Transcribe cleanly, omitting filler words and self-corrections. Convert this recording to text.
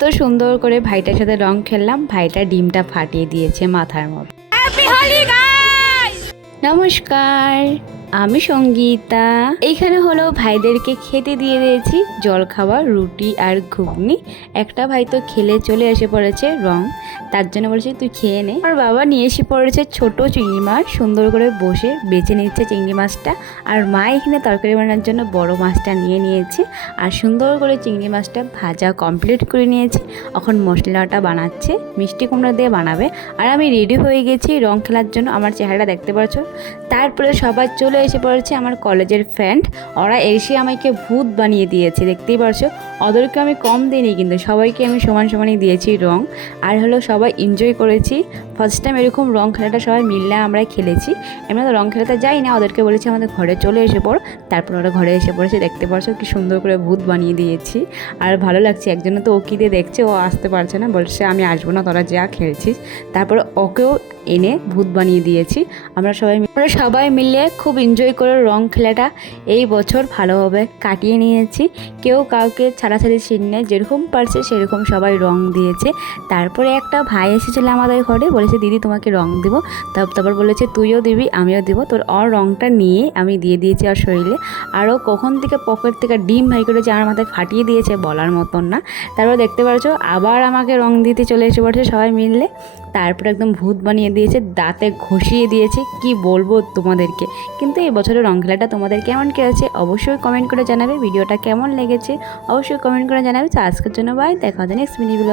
তো সুন্দর করে ভাইটার সাথে রং খেললাম, ভাইটা ডিমটা ফাটিয়ে দিয়েছে মাথার মধ্যে। নমস্কার, আমি সঙ্গীতা। এইখানে হলো ভাইদেরকে খেতে দিয়ে দিয়েছি জলখাবার, রুটি আর ঘুগনি। একটা ভাই তো খেলে চলে এসে পড়েছে রং, তার জন্য বলেছে তুই খেয়ে নে। আর বাবা নিয়ে এসে পড়েছে ছোট চিংড়ি মাছ, সুন্দর করে বসে বেছে নিচ্ছে চিংড়ি মাছটা। আর মা এখানে তরকারি বানানোর জন্য বড় মাছটা নিয়ে নিয়েছে আর সুন্দর করে চিংড়ি মাছটা ভাজা কমপ্লিট করে নিয়েছে। এখন মশলাটা বানাচ্ছে, মিষ্টি কুমড়া দিয়ে বানাবে। আর আমি রেডি হয়ে গেছি রং খেলার জন্য, আমার চেহারাটা দেখতে পাচ্ছ। তারপরে সবাই চলে এসে পড়েছে আমার কলেজের ফ্রেন্ড, ওরা এসে আমাকে ভূত বানিয়ে দিয়েছে, দেখতেই পারছো। ওদেরকে আমি কম দিইনি, কিন্তু সবাইকে আমি সমান সমানই দিয়েছি রং। আর হলো সবাই এনজয় করেছি। ফার্স্ট টাইম এরকম রং খেলাটা সবাই মিললে আমরা খেলেছি। এমনি তো রং খেলাতে যাই না, ওদেরকে বলেছি আমাদের ঘরে চলে এসে পড়। তারপর ওরা ঘরে এসে পড়েছে, দেখতে পারছো কি সুন্দর করে ভূত বানিয়ে দিয়েছি। আর ভালো লাগছে, একজনে তো ওকে দিয়ে দেখছে, ও আসতে পারছে না, বলছে আমি আসবো না, তোরা যা খেলছিস। তারপরে ওকেও এনে ভূত বানিয়ে দিয়েছি। আমরা সবাই মিলে খুব এনজয় করে রং খেলাটা এই বছর ভালোভাবে কাটিয়ে নিয়েছি। কেউ কাউকে ছাড়াছাড়ি চিহ্নে যেরকম পারছে সেরকম সবাই রং দিয়েছে। তারপরে একটা ভাই এসেছিলো আমাদের ঘরে, বলেছে দিদি তোমাকে রং দিব। তারপর বলেছে তুইও দিবি আমিও দিব। তোর ওর রংটা নিয়ে আমি দিয়ে দিয়েছি ওর শরীরে। আরও কখন থেকে পকেট থেকে ডিম ভাই করেছে আমার মাথায় ফাটিয়ে দিয়েছে, বলার মতন না। তারপর দেখতে পাচ্ছ আবার আমাকে রং দিতে চলে এসে পড়ছে সবাই মিললে। তারপরে একদম ভূত বানিয়ে দিয়েছে, দাঁতে ঘষিয়ে দিয়েছে, কি বলবো তোমাদেরকে। কিন্তু এই বছরের রং খেলাটা তোমাদের কেমন কেটেছে অবশ্যই কমেন্ট করে জানাবে। ভিডিওটা কেমন লেগেছে অবশ্যই কমেন্ট করে জানাবে। তো আজকের জন্য বাই, দেখা হবে নেক্সট ভিডিও।